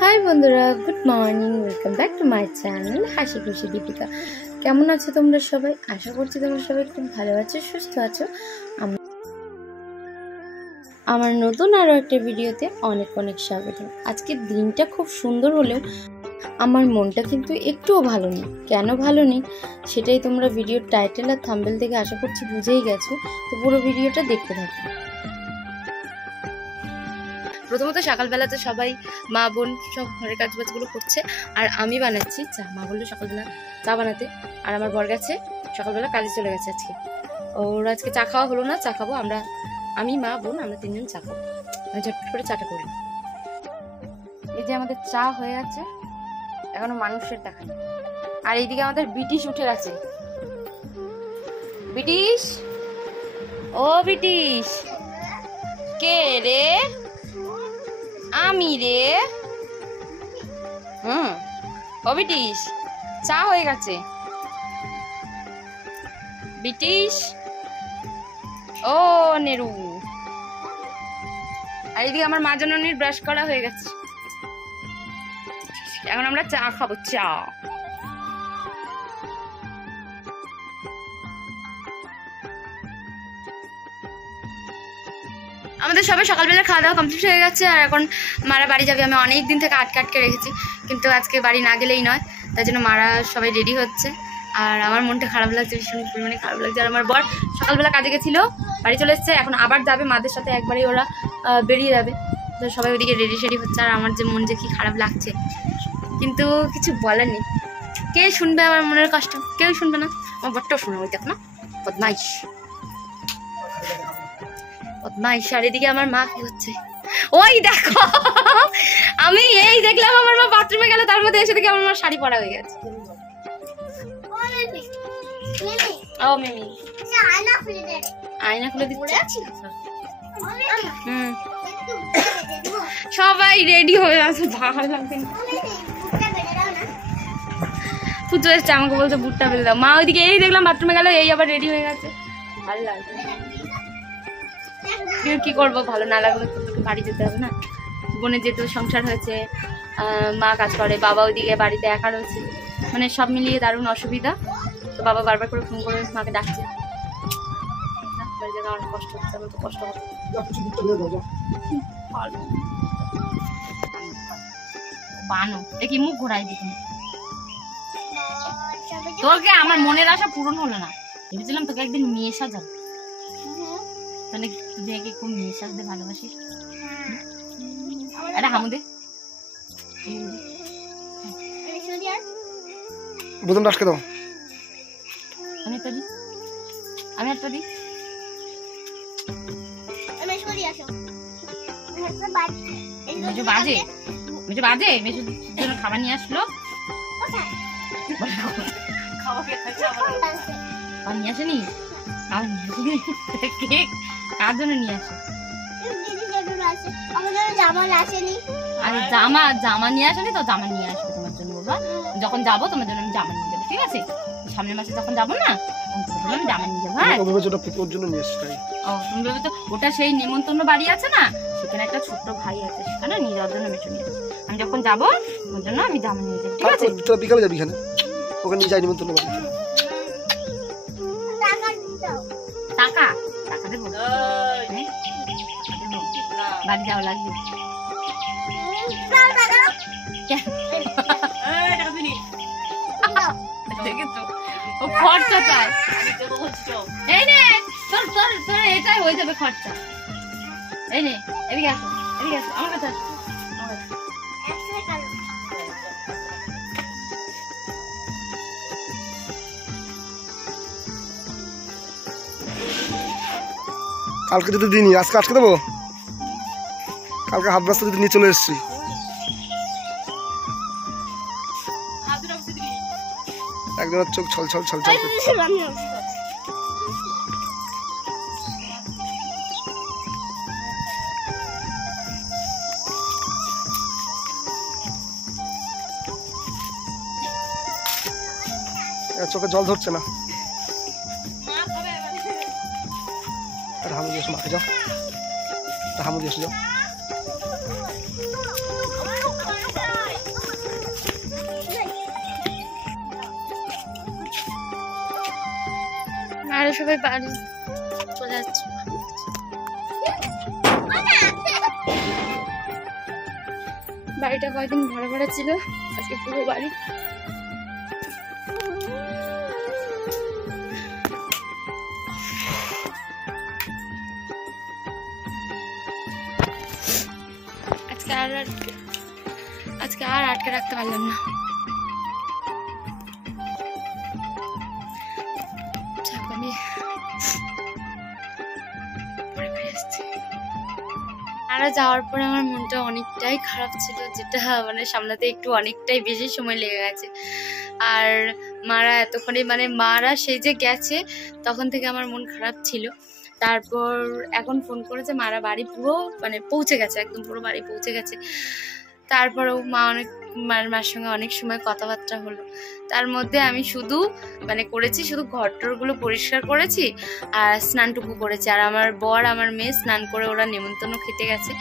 High বন্ধুরা, good morning, welcome back to my channel হাসি খুশি দীপিকা। কেমন আছো তোমরা সবাই? আশা করছি তোমরা সবাই খুব ভালো আছো, সুস্থ আছো। আমার নতুন আরও একটা ভিডিওতে অনেক অনেক স্বাগত। আজকের দিনটা খুব সুন্দর হলেও আমার মনটা কিন্তু একটুও ভালো নেই। কেন ভালো নেই সেটাই তোমরা ভিডিওর টাইটেল আর থাম্বনেল থেকে আশা করছি বুঝেই গেছো। তো পুরো ভিডিওটা দেখতে থাকো। প্রথমত সকালবেলাতে সবাই মা বোন সব ঘরের কাজবাজগুলো করছে আর আমি বানাচ্ছি চা। মা বললো সকালবেলা চা বানাতে, আর আমার বর গেছে সকালবেলা কাজে চলে গেছে। আজকে ওর আজকে চা খাওয়া হলো না, চা খাবো আমরা, আমি মা বোন আমরা তিনজন চা খাবো। আমি ঝটপট করে চাটা করি। এই যে আমাদের চা হয়ে গেছে, এখনো মানুষের দেখা নেই। আর এইদিকে আমাদের ব্রিটিশ উঠে গেছে। ব্রিটিশ, ও ব্রিটিশ, কে রে? আমি রে। ও ব্রিটিশ, চা হয়ে গেছে। ব্রিটিশ, ও নেরু। আর এদিকে আমার মা জননীর ব্রাশ করা হয়ে গেছে। এখন আমরা চা খাবো, চা। আমাদের সবাই সকালবেলা খাওয়া দাওয়া কমপ্লিট হয়ে গেছে আর এখন মারা বাড়ি যাবে। আমি অনেক দিন থেকে আটকে রেখেছি, কিন্তু আজকে বাড়ি না গেলেই নয়, তাই জন্য মারা সবাই রেডি হচ্ছে। আর আমার মনটা খারাপ লাগছে, ভীষণ পরিমাণে খারাপ লাগছে। আর আমার বর সকালবেলা কাজে গেছিল, বাড়ি চলে এসছে, এখন আবার যাবে মাদের সাথে, একবারেই ওরা বেরিয়ে যাবে। তো সবাই ওদিকে রেডি সেডি হচ্ছে আর আমার যে মন যে কি খারাপ লাগছে, কিন্তু কিছু বলার নেই। কে শুনবে আমার মনের কষ্ট? কেউ শুনবে না। আমার বরটাও শুনে, ওই দেখ না, বদমাইশ বদমাইশ। আর এদিকে আমার মা কি হচ্ছে ওই দেখো। আমি এই দেখলাম আমার মা বাথরুমে গেল, তার মধ্যে এসে দেখি আমার মা শাড়ি পরা হয়ে গেছে। ও মিমি, আয়না খুলে দিচ্ছে। সবাই রেডি হয়ে আছে, ভালো লাগছে না। পুজো এসছে, আমাকে বলছে বুটটা ফেলে দাও। মা ওইদিকে এই দেখলাম বাথরুমে গেল, এই আবার রেডি হয়ে গেছে। ভালো লাগছে। কি করবো, ভালো না লাগলে তো তোকে বাড়ি যেতে হবে না। বোনের যেহেতু সংসার হয়েছে, মা কাজ করে, বাবা ওইদিকে বাড়িতে একা রয়েছে, মানে সব মিলিয়ে দারুণ অসুবিধা। তো বাবা বারবার করে ফোন করে মাকে ডাকছে। বাড়ি যেতে অনেক কষ্ট হচ্ছে, আমার তো কষ্ট হচ্ছে। বানো দেখি মুখ ঘোরাই দিত। তোকে আমার মনের আশা পূরণ হলো না। ভেবেছিলাম তোকে একদিন মেয়ে সাজাবো, তাহলে তুই খুব মেয়ে সাজতে ভালোবাসিস। আরে হামুদে বোতল আটকে দাও। আমি একটা দিই, আমি একটা দিই। বাজে মেজো বাজে, মেজোর জন্য খাবার নিয়ে আসলো। খাবার নিয়ে আসেনি, কেক কার জন্য নিয়ে আসে? আরে জামা জামা নিয়ে আসেনি তো, জামা নিয়ে আসবে তোমার জন্য। বলবা যখন যাবো তোমার জন্য আমি জামা নিয়ে যাবো, ঠিক আছে? সামনের মাসে যখন যাবো না, আমি জামা নিয়ে যাবো। হ্যাঁ, তুমি ভেবে তো ওটা সেই নিমন্ত্রণ বাড়ি আছে না, সেখানে একটা ছোট্ট ভাই আছে, সেখানে নিয়ে যাওয়ার জন্য মেশো নিয়ে আসবে। আমি যখন যাবো ওর জন্য আমি জামা নিয়ে যাবো, ঠিক আছে? বিকালে যাবি এখানে, ওখানে নিয়ে যাই নিমন্ত্রণ বাড়ি। টাকা টাকা দেবো, বাড়ি যাওয়া লাগবে। ও খরচা চায়, এই নে তোর তোর তোর এটাই হয়ে যাবে খরচা। এই নে, এদিকে আসো, এদিকে আসো, আমার কাছে আসো। কালকে যদি দিইনি, আজকে আটকে দেবো। কালকে হাফ রাস্তা যদি নিয়ে চলে এসছি, একজনের চোখ ছল ছল ছল ছল করছে। চোখে জল ধরছে না। আর হামু মাকে যাও, হামু দিয়ে এসে যাও। আর সবাই বাড়ি চলে যাচ্ছে। বাড়িটা কয়েকদিন ভাড়া ভাড়া ছিল, আজকে পুরো বাড়ি। আজকে আর আটকে রাখতে পারলাম না। আমি আর যাওয়ার পরে আমার মনটা অনেকটাই খারাপ ছিল, যেটা মানে সামলাতে একটু অনেকটাই বেশি সময় লেগে গেছে। আর মারা এতক্ষণে মানে মারা সেই যে গেছে তখন থেকে আমার মন খারাপ ছিল। তারপর এখন ফোন করেছে, মারা বাড়ি পুরো মানে পৌঁছে গেছে, একদম পুরো বাড়ি পৌঁছে গেছে। তারপরেও মার সঙ্গে অনেক সময় কথাবার্তা হলো। তার মধ্যে আমি শুধু মানে করেছি, শুধু ঘরটরগুলো পরিষ্কার করেছি আর স্নানটুকু করেছি। আর আমার বর আমার মেয়ে স্নান করে ওরা নেমন্তন্ন খেতে গেছে।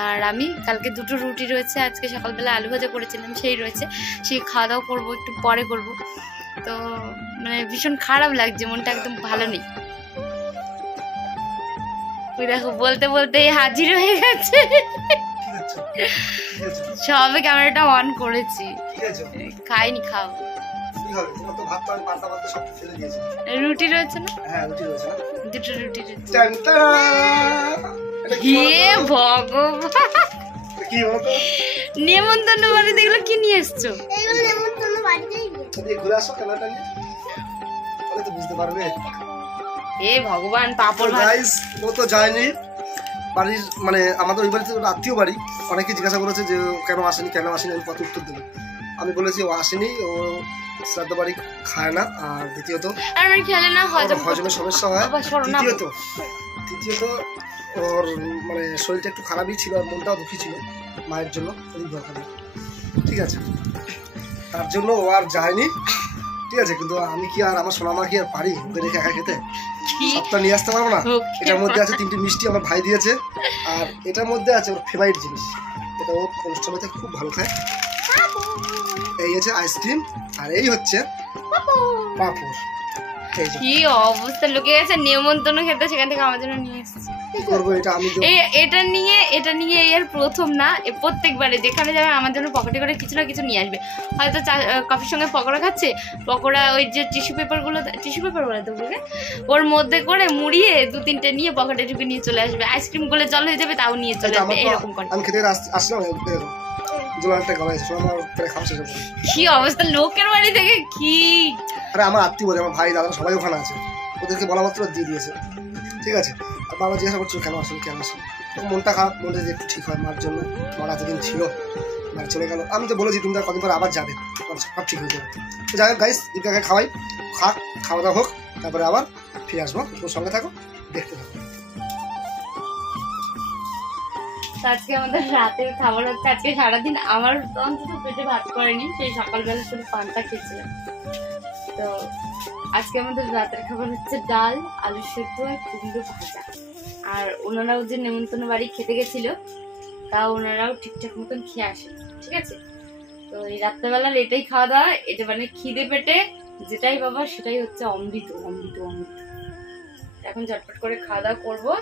আর আমি কালকে 2টো রুটি রয়েছে, আজকে সকালবেলা আলু ভাজা করেছিলাম সেই রয়েছে, সেই খাওয়া দাওয়া করবো, একটু পরে করব। তো মানে ভীষণ খারাপ লাগছে, মনটা একদম ভালো নেই। ওই দেখো বলতে বলতে হাজির হয়ে গেছে। সবে ক্যামেরাটা অন করেছি, খাইনি, খাও। রুটি রয়েছে না? দুটো রুটি রয়েছে। হে ভগবান, নেমন্তন্ন বাড়ি দেখলো কি নিয়ে এসছো? এ ভগবান, পাপড় ও তো যায়নি বাড়ির, মানে আমাদের ওই বাড়িতে আত্মীয় বাড়ি। অনেকে জিজ্ঞাসা করেছে যে কেন আসেনি আমি কত উত্তর দেবো। আমি বলেছি ও আসেনি, ও শ্রাদ্ধ বাড়ি খায় না, আর দ্বিতীয়ত হজমের সমস্যা হয়, তৃতীয়ত ওর মানে শরীরটা একটু খারাপই ছিল, আর মনটাও দুঃখী ছিল মায়ের জন্য, ঠিক আছে, তার জন্য ও আর যায়নি, ঠিক আছে। কিন্তু আমি কি আর আমার সোনামা কি আর পারি ওকে রেখে একা খেতে? সবটা নিয়ে আসতে পারবো না। এটার মধ্যে আছে 3টে মিষ্টি আমার ভাই দিয়েছে, আর এটার মধ্যে আছে ওর ফেভারিট জিনিস, এটা ও অনুষ্ঠানে খুব ভালো খায়। এই হচ্ছে আইসক্রিম, আর এই হচ্ছে পাঁপড়। কি অবস্থা, লোকে গেছে নেমন্তন্ন খেতে, সেখান থেকে আমার জন্য নিয়ে এসেছে। এটা নিয়ে এর প্রথম না, প্রত্যেকবারে যেখানে যাবে আমার জন্য পকেটে করে কিছু না কিছু নিয়ে আসবে। হয়তো কফির সঙ্গে পকোড়া খাচ্ছে, পকোড়া ওই যে টিস্যু পেপার বলে তো বলে, ওর মধ্যে করে মুড়িয়ে 2-3টে নিয়ে পকেটে ঢুকে নিয়ে চলে আসবে। আইসক্রিম গুলো জল হয়ে যাবে, তাও নিয়ে চলে আসবে। এরকম করে কি অবস্থা লোকের বাড়ি থেকে, কি আরে আমার আত্মীয় বলে, আমার ভাই দাদা সবাই ওখানে আছে, ওদেরকে বলা মাত্র দিয়ে দিয়েছে, ঠিক আছে। আর বাবা জিজ্ঞাসা করছিল কেন আসুন। মনটা খারাপ, মনটা যদি একটু ঠিক হয় মার জন্য, মার এতদিন ছিল, মার চলে গেল। আমি তো বলেছি তুমি তার কদিন পর আবার যাবে, সব ঠিক হয়ে যাবে। তো যাই হোক গাইস, দীপিকাকে খাওয়াই, খাওয়া দাওয়া হোক, তারপরে আবার ফিরে আসবো। তোর সঙ্গে থাকো, দেখতে থাকো। আজকে আমাদের রাতের খাবার হচ্ছে, আজকে সারাদিন আমার অন্তত পেটে ভাত করেনি, সেই সকালবেলা শুধু পান্তা খেয়েছিলাম। তো আজকে আমাদের রাতের খাবার হচ্ছে ডাল, আলু সেদ্ধ আর কুমড়ো ভাজা। আর ওনারাও যে নেমন্তন্ন বাড়ি খেতে গেছিল, তা ওনারাও ঠিকঠাক মতন খেয়ে আসে, ঠিক আছে। তো এই রাত্রেবেলার এটাই খাওয়া দাওয়া, এটা মানে খিদে পেটে যেটাই বাবা সেটাই হচ্ছে অমৃত অমৃত অমৃত। এখন ঝটপট করে খাওয়া দাওয়া করবো,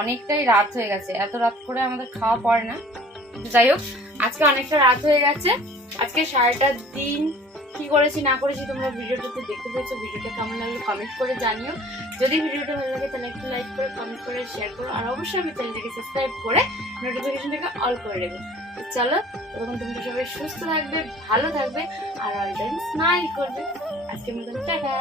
অনেকটাই রাত হয়ে গেছে, এত রাত করে আমাদের খাওয়া পড়ে না। যাই হোক, আজকে অনেকটা রাত হয়ে গেছে। আজকে সারাটা দিন কি করেছি না করেছি তোমরা ভিডিওটাতে দেখতে পেয়েছো। ভিডিওটা কেমন লাগলো কমেন্ট করে জানিও। যদি ভিডিওটা ভালো লাগে তাহলে একটু লাইক করে, কমেন্ট করে, শেয়ার করো। আর অবশ্যই আমি চ্যানেলটাকে সাবস্ক্রাইব করে নোটিফিকেশনটাকে অল করে রেখো। চলো, তখন তোমরা সবাই সুস্থ থাকবে, ভালো থাকবে, আর অল টাইম স্মাইল করবে। আজকের মতন টাটা।